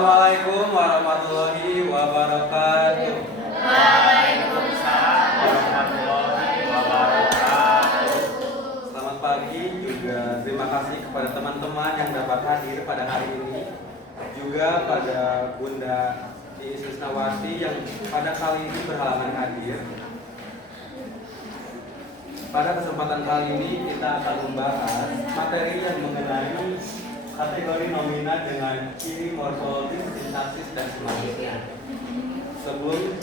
Assalamualaikum warahmatullahi wabarakatuh. Waalaikumsalam warahmatullahi wabarakatuh. Selamat pagi juga terima kasih kepada teman-teman yang dapat hadir pada hari ini. Juga pada Bunda Iis Krisnawati yang pada kali ini berhalangan hadir. Pada kesempatan kali ini kita akan membahas materi yang mengenai kategori nomina dengan ciri morfologis, sintaksis, dan selanjutnya. Sebelum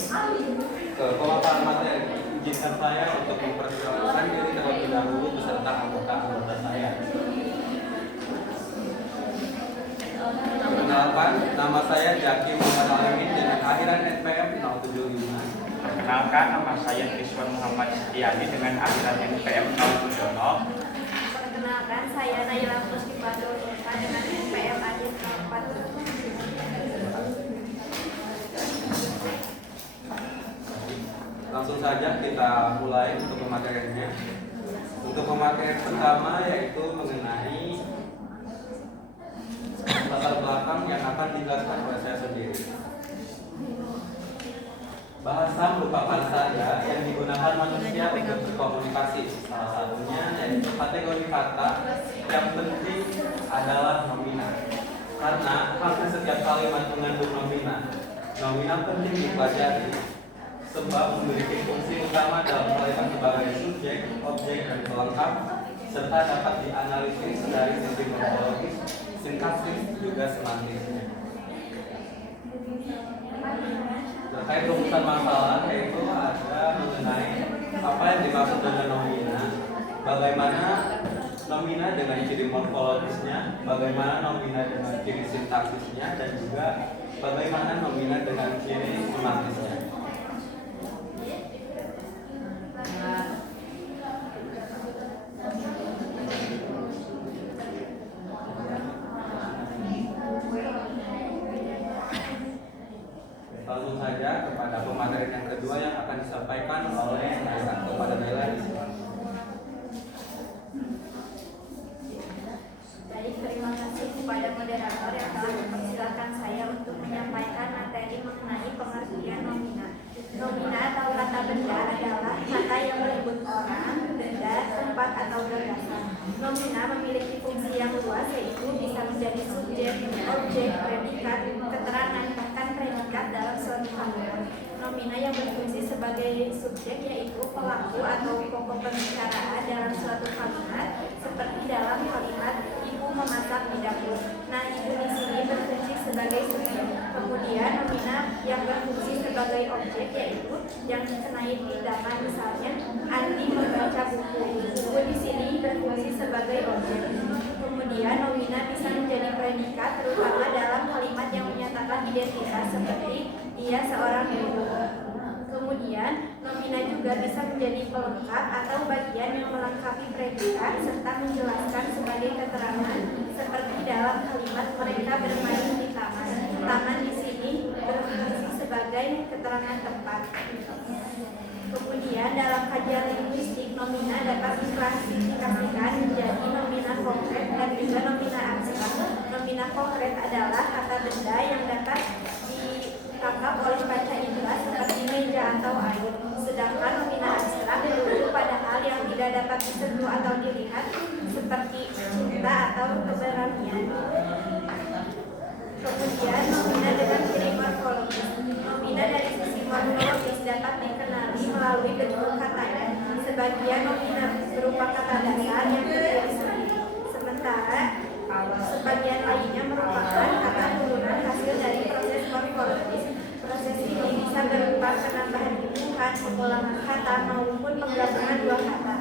ke pemaparan materi, izinkan saya untuk memperkenalkan diri terlebih dahulu beserta anggota saya. Perkenalkan, nama saya Jaki Muhammad Alimin dengan akhiran NPM 075. Perkenalkan, nama saya Triswan Muhammad Setiani dengan akhiran NPM 070. Perkenalkan, saya Naila Puspita dengan NPM Ajit 04. Langsung saja kita mulai untuk pemateriannya. Untuk pemateri pertama yaitu mengenai latar belakang yang akan dijelaskan oleh saya sendiri. Bahasa merupakan sarana yang digunakan manusia untuk berkomunikasi. Salah satunya yaitu kategori kata yang penting adalah nomina. Karena hampir setiap kalimat mengandung nomina. Nomina penting dipelajari sebab memiliki fungsi utama dalam kalimat sebagai subjek, objek, dan pelengkap, serta dapat dianalisis dari sisi morfologis, sintaksis, juga semantisnya. Terkait rumusan masalah yaitu ada mengenai apa yang dimaksud dengan nomina, bagaimana nomina dengan ciri morfologisnya, bagaimana nomina dengan ciri sintaksisnya, dan juga bagaimana nomina dengan ciri semantisnya. Langsung saja kepada pemateri yang kedua yang akan disampaikan oleh Naila kepada Naila. Jadi terima kasih kepada moderator yang telah mempersilahkan saya untuk menyampaikan materi mengenai pengertian nomina. Nomina atau kata benda adalah kata yang menyebut orang, benda, tempat atau gagasan. Nomina memiliki fungsi yang luas yaitu bisa menjadi subjek, objek, predikat, keterangan, bahkan predikat dalam suatu kalimat. Nomina yang berfungsi sebagai subjek yaitu pelaku atau pokok pembicaraan dalam suatu kalimat, seperti dalam kalimat ibu memasak di dapur. Nah, ibu di sini berfungsi sebagai subjek. Kemudian nomina yang berfungsi sebagai objek yaitu yang dikenai tindakan, misalnya Andi membaca buku. Buku di sini berfungsi sebagai objek. Kemudian nomina bisa menjadi predikat terutama dalam kalimat yang menyatakan identitas seperti dia seorang guru. Kemudian nomina juga bisa menjadi pelengkap atau bagian yang melengkapi predikat serta menjelaskan sebagai keterangan seperti dalam kalimat mereka bermain di taman. Taman di sini berfungsi sebagai keterangan tempat. Kemudian dalam kajian linguistik, nomina dapat diklasifikasikan menjadi nomina konkret dan juga nomina abstrak. Nomina konkret adalah kata benda yang dapat ditangkap oleh panca indera seperti meja atau air. Sedangkan nomina abstrak merujuk pada hal yang tidak dapat disentuh atau dilihat seperti cinta atau keberanian. Kemudian nomina dengan ciri morfologis. Nomina dari sisi morfologis dapat dikenali melalui bentuk katanya. Sebagian nomina berupa kata dasar yang berdiri sendiri, sementara sebagian lainnya merupakan kata turunan hasil dari proses morfologis. Proses ini bisa berupa penambahan imbuhan, pengulangan kata maupun penggabungan dua kata.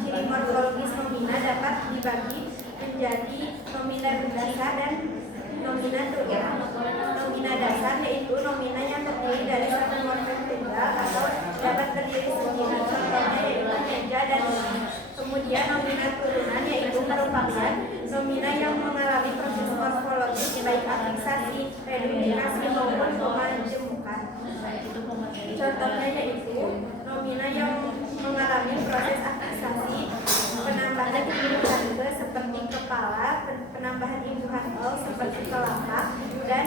Ciri morfologis nomina dapat dibagi menjadi nomina dasar dan nomina tunggal. Nomina dasar yaitu nomina yang terdiri dari satu morfem tunggal atau dapat berdiri sendiri. Contohnya yaitu meja dan rumah. Kemudian nomina turunan yaitu merupakan nomina yang mengalami proses morfologis baik afiksasi, reduplikasi maupun pemajemukan. Contohnya yaitu nomina yang mengalami proses afiksasi, penambahan imbuhan ke seperti kepala, penambahan imbuhan o seperti kelapa, dan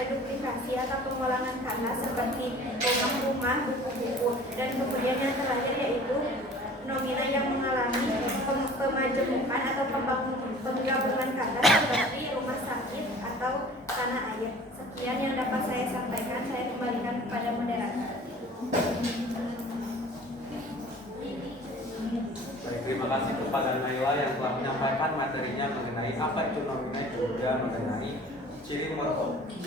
reduplikasi atau pengulangan kata seperti rumah-rumah, buku-buku, dan kemudian yang terakhir yaitu nomina yang mengalami pemajemukan atau penggabungan kata seperti rumah sakit atau tanah air. Sekian yang dapat saya sampaikan, saya kembalikan kepada moderator. Baik, terima kasih kepada Naila yang telah menyampaikan materinya mengenai apa itu nomina, juga mengenai ciri morfologi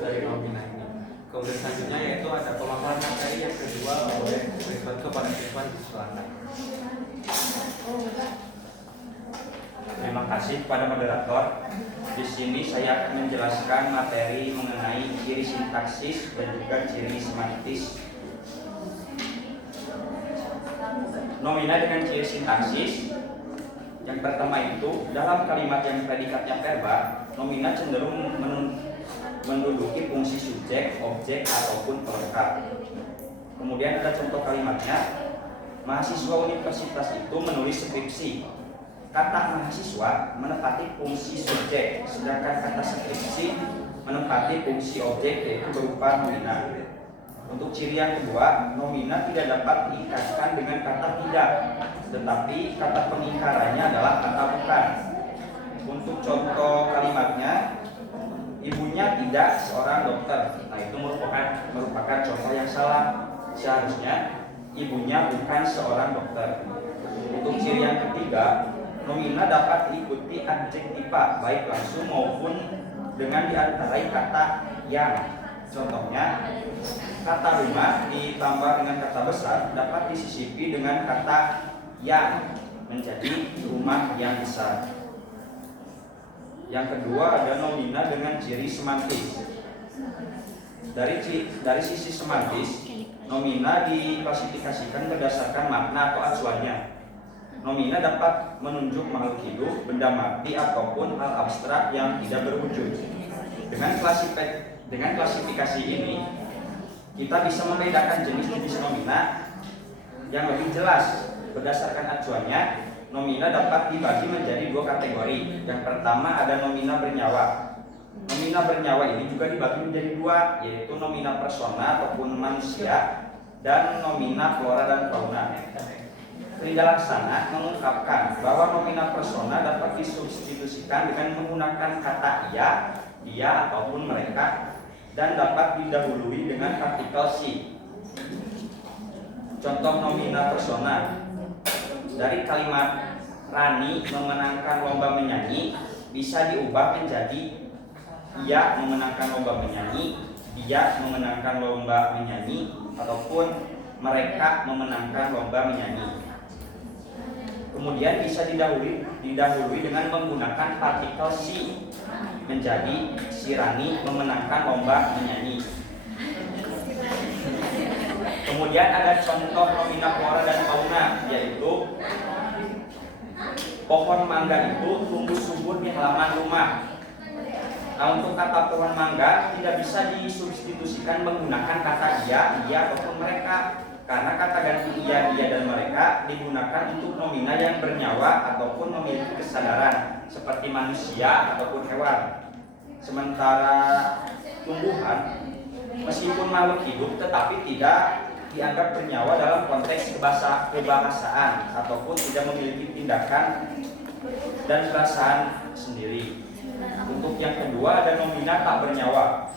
dari nomina ini. Kemudian selanjutnya yaitu ada pemaparan materi yang kedua oleh Ridwan kepada Ridwan, silakan. Terima kasih kepada moderator. Di sini saya akan menjelaskan materi mengenai ciri sintaksis dan juga ciri semantis. Nomina dengan ciri sintaksis. Yang pertama itu, dalam kalimat yang predikatnya verba, nomina cenderung menduduki fungsi subjek, objek, ataupun pelengkap. Kemudian ada contoh kalimatnya. Mahasiswa universitas itu menulis skripsi. Kata mahasiswa menempati fungsi subjek, sedangkan kata skripsi menempati fungsi objek, yaitu berupa nomina. Untuk ciri yang kedua, nomina tidak dapat diikatkan dengan kata tidak, tetapi kata pengingkarannya adalah kata bukan. Untuk contoh kalimatnya, ibunya tidak seorang dokter. Nah, itu merupakan contoh yang salah. Seharusnya ibunya bukan seorang dokter. Untuk ciri yang ketiga, nomina dapat diikuti adjektiva baik langsung maupun dengan diantarai kata yang. Contohnya, kata rumah ditambah dengan kata besar dapat disisipi dengan kata yang menjadi rumah yang besar. Yang kedua ada nomina dengan ciri semantis. Dari sisi semantis, nomina diklasifikasikan berdasarkan makna atau acuannya. Nomina dapat menunjuk makhluk hidup, benda mati, ataupun hal abstrak yang tidak berwujud. Dengan klasifikasi ini, kita bisa membedakan jenis-jenis nomina yang lebih jelas. Berdasarkan acuannya, nomina dapat dibagi menjadi dua kategori. Yang pertama ada nomina bernyawa. Nomina bernyawa ini juga dibagi menjadi dua, yaitu nomina persona ataupun manusia dan nomina flora dan fauna. Frida Laksana mengungkapkan bahwa nomina persona dapat disubstitusikan dengan menggunakan kata ia, dia ataupun mereka, dan dapat didahului dengan partikel si. Contoh nomina persona. Dari kalimat Rani memenangkan lomba menyanyi bisa diubah menjadi ia memenangkan lomba menyanyi, dia memenangkan lomba menyanyi, ataupun mereka memenangkan lomba menyanyi. Kemudian bisa didahului dengan menggunakan partikel si menjadi si Rani memenangkan lomba menyanyi. Kemudian ada contoh nomina flora dan fauna, yaitu pohon mangga itu tumbuh subur di halaman rumah. Nah, untuk kata pohon mangga tidak bisa disubstitusikan menggunakan kata ia, ataupun mereka, karena kata ganti ia, dia, dan mereka digunakan untuk nomina yang bernyawa ataupun memiliki kesadaran seperti manusia ataupun hewan. Sementara tumbuhan meskipun makhluk hidup tetapi tidak dianggap bernyawa dalam konteks kebahasaan ataupun tidak memiliki tindakan dan perasaan sendiri. Untuk yang kedua ada nomina tak bernyawa.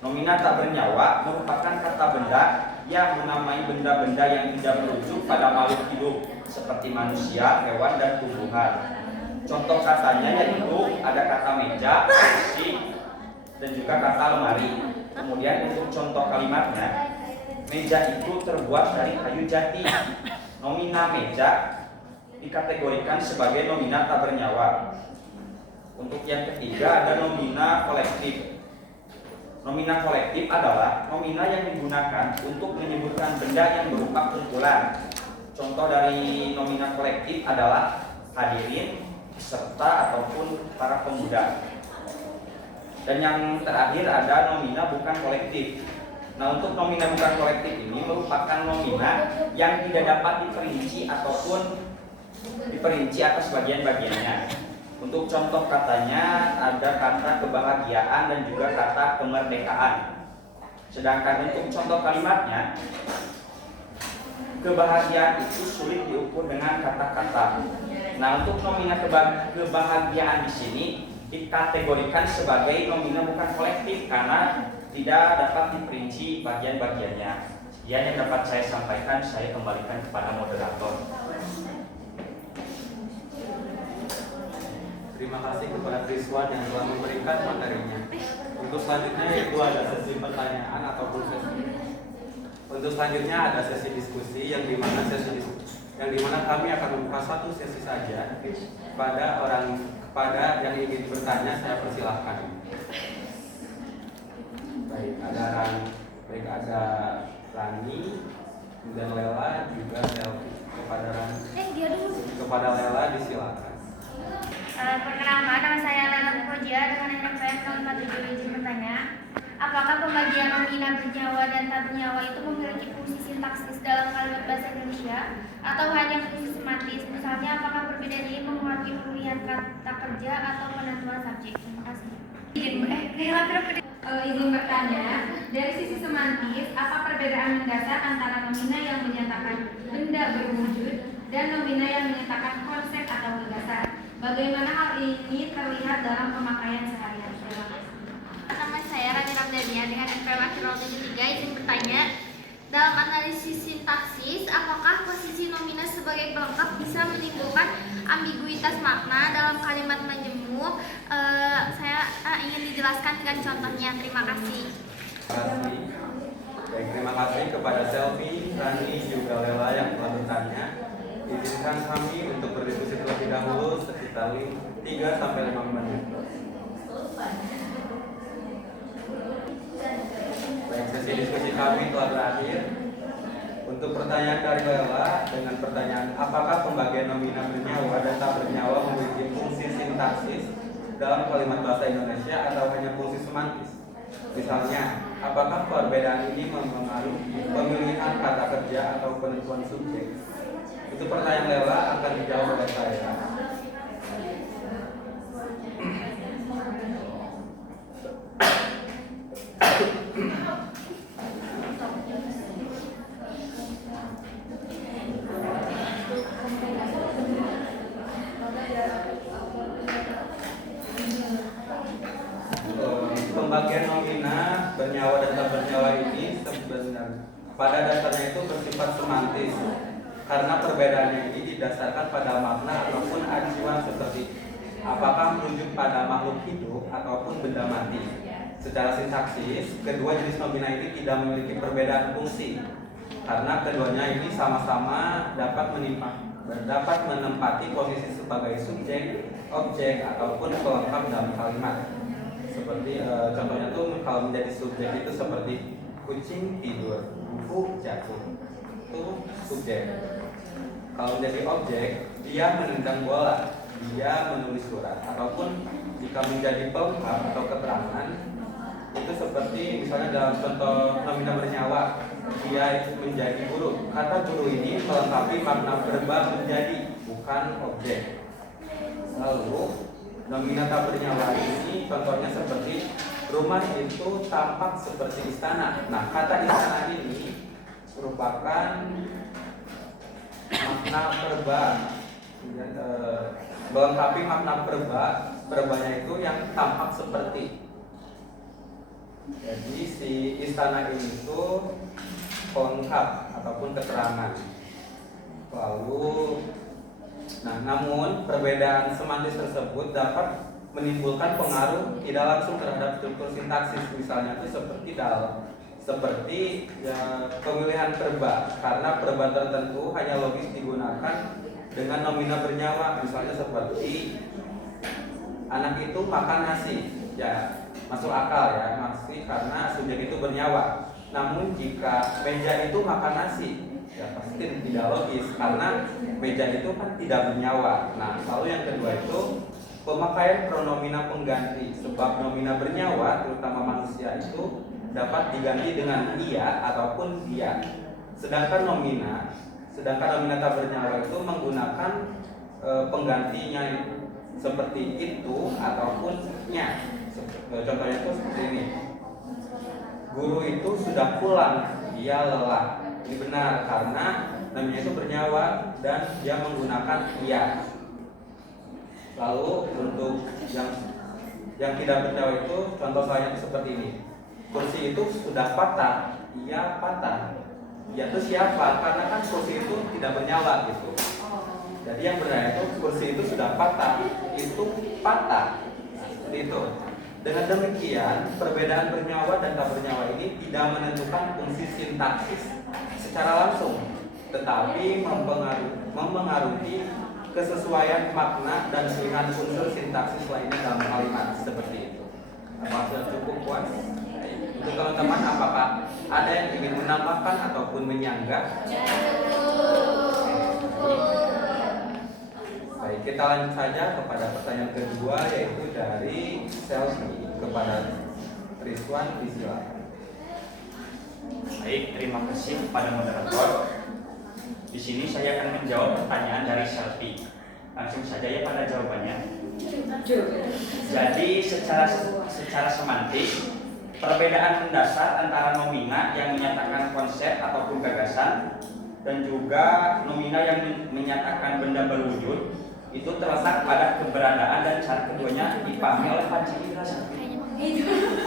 Nomina tak bernyawa merupakan kata benda yang menamai benda-benda yang tidak merujuk pada makhluk hidup seperti manusia, hewan, dan tumbuhan. Contoh katanya yaitu ada kata meja, kursi, dan juga kata lemari. Kemudian untuk contoh kalimatnya, meja itu terbuat dari kayu jati. Nomina meja dikategorikan sebagai nomina tak bernyawa. Untuk yang ketiga ada nomina kolektif. Nomina kolektif adalah nomina yang digunakan untuk menyebutkan benda yang berupa kumpulan. Contoh dari nomina kolektif adalah hadirin, peserta, ataupun para pemuda. Dan yang terakhir ada nomina bukan kolektif. Nah, untuk nomina bukan kolektif ini merupakan nomina yang tidak dapat diperinci ataupun diperinci atas bagian-bagiannya. Untuk contoh katanya ada kata kebahagiaan dan juga kata kemerdekaan. Sedangkan untuk contoh kalimatnya, kebahagiaan itu sulit diukur dengan kata-kata. Nah, untuk nomina kebahagiaan di sini dikategorikan sebagai nomina bukan kolektif karena tidak dapat diperinci bagian-bagiannya. Sekian yang dapat saya sampaikan, saya kembalikan kepada moderator. Terima kasih kepada Triswan yang telah memberikan materinya. Untuk selanjutnya itu ada sesi pertanyaan ataupun sesi. Untuk selanjutnya ada sesi diskusi yang dimana kami akan membuka satu sesi saja kepada yang ingin bertanya. Saya persilahkan. Baik ada Rani, kemudian Lela, juga Selvi. Kepada Lela disilakan. Perkenalkan, nama saya Lela Koja dengan NPM 047. Izin bertanya, apakah pembagian nomina bernyawa dan tak bernyawa itu memiliki fungsi sintaksis dalam kalimat bahasa Indonesia atau hanya fungsi semantis? Misalnya, apakah perbedaan ini mempengaruhi pemilihan kata kerja atau penentuan subjek? Terima kasih. Izin bertanya, dari sisi semantis, apa perbedaan mendasar antara nomina yang menyatakan benda berwujud dan nomina yang menyatakan konsep atau gagasan? Bagaimana hal ini terlihat dalam pemakaian sehari-hari? Terima kasih. Nama saya Rani Ramdhania dengan NPM 073. Izin bertanya, dalam analisis sintaksis, apakah posisi nomina sebagai pelengkap bisa menimbulkan ambiguitas makna dalam kalimat majemuk? Saya ingin dijelaskan dengan contohnya. Terima kasih. Baik, terima kasih kepada Selvi, Rani, juga Lela yang telah bertanya. Izinkan kami untuk berdiskusi terlebih dahulu sekitar 3-5 menit. Baik, sesi diskusi kami telah berakhir. Untuk pertanyaan dari Lela dengan pertanyaan apakah pembagian nomina bernyawa dan tak bernyawa memiliki fungsi sintaksis dalam kalimat bahasa Indonesia atau hanya fungsi semantis? Misalnya, apakah perbedaan ini mempengaruhi pemilihan kata kerja atau penentuan subjek? Itu pertanyaan Lela akan dijawab oleh saya. Pembagian nomina bernyawa dan tak bernyawa ini sebenarnya pada dasarnya itu bersifat semantis karena perbedaannya ini didasarkan pada makna ataupun acuan seperti apakah merujuk pada makhluk hidup ataupun benda mati. Secara sintaksis, kedua jenis nomina ini tidak memiliki perbedaan fungsi karena keduanya ini sama-sama dapat menempati posisi sebagai subjek, objek ataupun pelengkap dalam kalimat. Seperti contohnya tuh kalau menjadi subjek itu seperti kucing tidur, buku jatuh, itu subjek. Kalau menjadi objek, dia menendang bola, dia menulis surat, ataupun jika menjadi pelengkap atau keterangan itu seperti misalnya dalam contoh nomina bernyawa, dia menjadi guru. Kata guru ini melengkapi makna verba menjadi, bukan objek. Lalu nomina tak bernyawa ini contohnya seperti rumah itu tampak seperti istana. Nah, kata istana ini merupakan makna verba, melengkapi makna verbanya itu yang tampak seperti. Jadi si istana ini itu pelengkap ataupun keterangan. Lalu namun perbedaan semantis tersebut dapat menimbulkan pengaruh tidak langsung terhadap struktur sintaksis. Misalnya itu seperti pemilihan verba, karena verba tertentu hanya logis digunakan dengan nomina bernyawa. Misalnya seperti anak itu makan nasi, ya masuk akal ya, masih karena subjek itu bernyawa. Namun jika meja itu makan nasi, ya pasti tidak logis karena meja itu kan tidak bernyawa. Nah, lalu yang kedua itu pemakaian pronomina pengganti, sebab nomina bernyawa terutama manusia itu dapat diganti dengan ia ataupun dia. Sedangkan nomina tak bernyawa itu menggunakan penggantinya seperti itu ataupun nya. Contohnya itu seperti ini. Guru itu sudah pulang, dia lelah. Ini benar karena namanya itu bernyawa dan dia menggunakan ia. Lalu untuk yang tidak bernyawa itu contoh banyak seperti ini. Kursi itu sudah patah, ia patah. Ia itu siapa? Karena kan kursi itu tidak bernyawa gitu. Jadi yang benar itu kursi itu sudah patah, itu patah. Seperti itu. Dengan demikian, perbedaan bernyawa dan tak bernyawa ini tidak menentukan fungsi sintaksis secara langsung, tetapi mempengaruhi kesesuaian makna dan pilihan unsur sintaksis lainnya dalam kalimat seperti itu. Apakah sudah cukup puas? Untuk teman-teman, apakah ada yang ingin menambahkan ataupun menyanggah? Baik, kita lanjut saja kepada pertanyaan kedua, yaitu dari Selvi kepada Rizwan, disilakan. Baik, terima kasih kepada moderator. Di sini saya akan menjawab pertanyaan dari Selvi. Langsung saja ya pada jawabannya. Jadi secara semantis, perbedaan mendasar antara nomina yang menyatakan konsep ataupun gagasan dan juga nomina yang menyatakan benda berwujud itu terletak pada keberadaan dan cara keduanya dipahami oleh Panji Indra.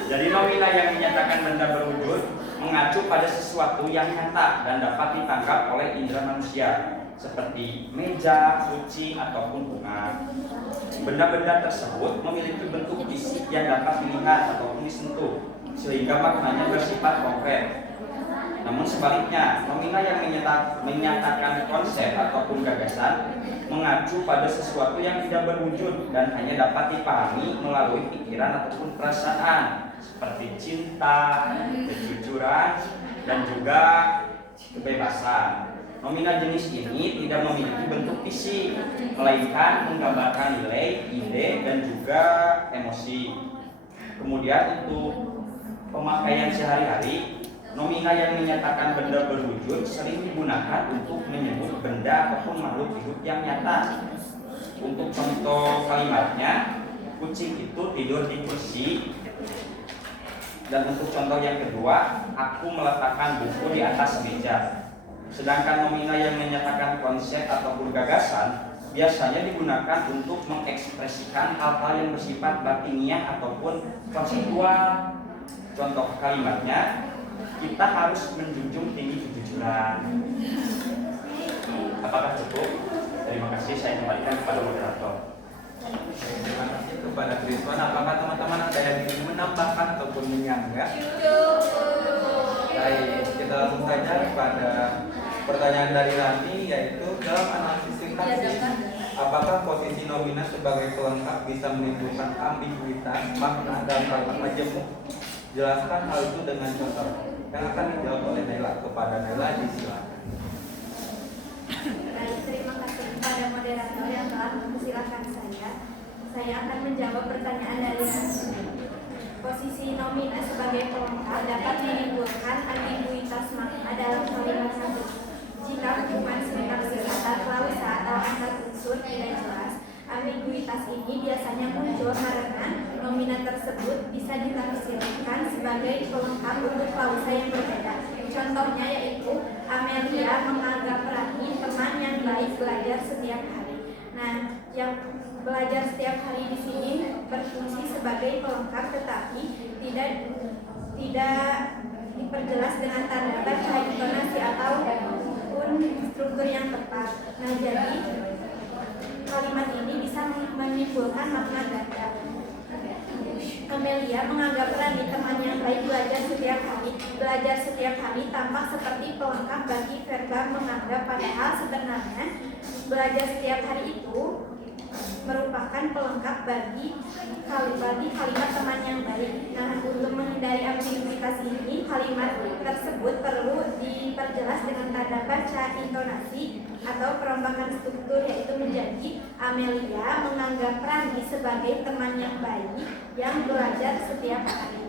Jadi nomina yang menyatakan benda berwujud mengacu pada sesuatu yang nyata dan dapat ditangkap oleh indera manusia seperti meja, kunci, ataupun bunga. Benda-benda tersebut memiliki bentuk fisik yang dapat dilihat ataupun disentuh sehingga maknanya bersifat konkret. Namun sebaliknya, nomina yang menyatakan konsep ataupun gagasan mengacu pada sesuatu yang tidak berwujud dan hanya dapat dipahami melalui pikiran ataupun perasaan seperti cinta, kejujuran, dan juga kebebasan. Nomina jenis ini tidak memiliki bentuk fisik, melainkan menggambarkan nilai, ide, dan juga emosi. Kemudian untuk pemakaian sehari-hari, nomina yang menyatakan benda berwujud sering digunakan untuk menyebut benda ataupun makhluk hidup yang nyata. Untuk contoh kalimatnya, kucing itu tidur di kursi. Dan untuk contoh yang kedua, aku meletakkan buku di atas meja. Sedangkan nomina yang menyatakan konsep ataupun gagasan biasanya digunakan untuk mengekspresikan hal-hal yang bersifat batiniah ataupun konseptual. Contoh kalimatnya, kita harus menjunjung tinggi kejujuran. Apakah cukup? Terima kasih, saya kembalikan kepada moderator. Terima kasih kepada Rizwan. Apakah teman-teman ada yang ingin menambahkan ataupun menyanggah? Baik, kita langsung saja kepada pertanyaan dari Rani, yaitu dalam analisis sintaksis, apakah posisi nomina sebagai pelengkap bisa menimbulkan ambiguitas makna dalam kalimat majemuk? Jelaskan hal itu dengan contoh yang akan dijawab oleh Naila. Kepada Naila, disilakan. Baik, terima kasih kepada moderator yang telah mempersilahkan saya. Saya akan menjawab pertanyaan dari Rani. Posisi nomina sebagai pelengkap dapat menimbulkan ambiguitas makna dalam kalimat satu. Jika hubungan sintaksis antar klausa atau antar unsur tidak jelas, ambiguitas ini biasanya muncul karena nomina tersebut bisa ditafsirkan sebagai pelengkap untuk klausa yang berbeda. Contohnya yaitu Amelia menganggap Rani teman yang baik belajar setiap hari. Nah, yang belajar setiap hari di sini berfungsi sebagai pelengkap, tetapi tidak diperjelas dengan tanda baca, intonasi ataupun struktur yang tepat. Nah, jadi kalimat ini bisa menimbulkan makna ganda. Amelia menganggap Rani teman yang baik belajar setiap hari. Belajar setiap hari tampak seperti pelengkap bagi verba menganggap, padahal sebenarnya belajar setiap hari itu merupakan pelengkap bagi kalimat teman yang baik. Nah, untuk menghindari ambiguitas ini, kalimat tersebut perlu diperjelas dengan tanda baca, intonasi, atau perombakan struktur, yaitu menjadi Amelia menganggap Rani sebagai teman yang baik yang belajar setiap hari.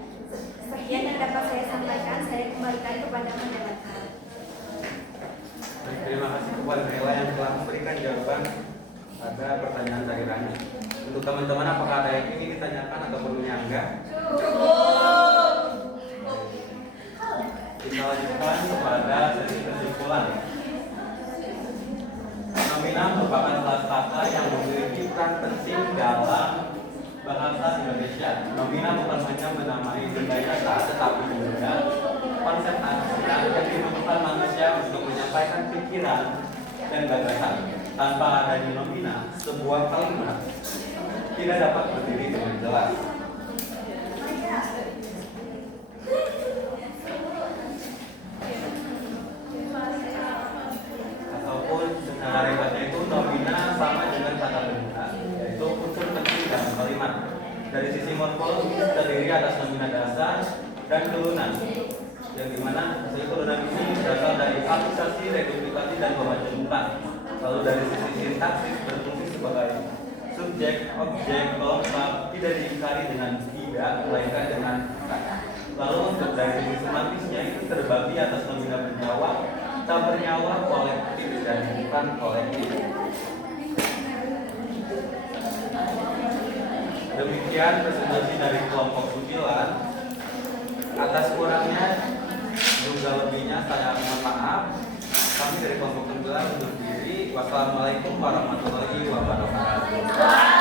Sekian yang dapat saya sampaikan, saya kembalikan kepada moderator. Terima kasih kepada Naila yang telah memberikan jawaban pada pertanyaan dari Rani. Untuk teman-teman, apakah ada yang ingin ditanyakan atau perlu nyangga? Kita lanjutkan kepada sesi kesimpulan. Nomina merupakan salah kata yang memiliki peran penting dalam bahasa Indonesia. Nomina bukan hanya menamai benda nyata, tetapi juga konsep abstrak yang dibutuhkan manusia untuk menyampaikan pikiran dan gagasan. Tanpa adanya nomina, sebuah kalimat tidak dapat berdiri dengan jelas. Ataupun secara ringkasnya itu nomina sama dengan kata benda, yaitu unsur penting dalam kalimat. Dari sisi morfologi terdiri atas nomina dasar dan turunan, yang dimana hasil turunan ini berasal dari akusasi, reduplikasi, dan pemacungan. Lalu dari sisi sintaksis berfungsi sebagai subjek, objek, kelompak, tidak diingkari dengan tidak, melainkan dengan tak. Lalu untuk dari sisi semantisnya itu terbagi atas nomina bernyawa, tak bernyawa, kolektif, dan bukan kolektif. Demikian presentasi dari kelompok 9. Atas kurangnya juga lebihnya saya mohon maaf. Kami dari kelompok 9 undur diri. Wassalamualaikum warahmatullahi wabarakatuh.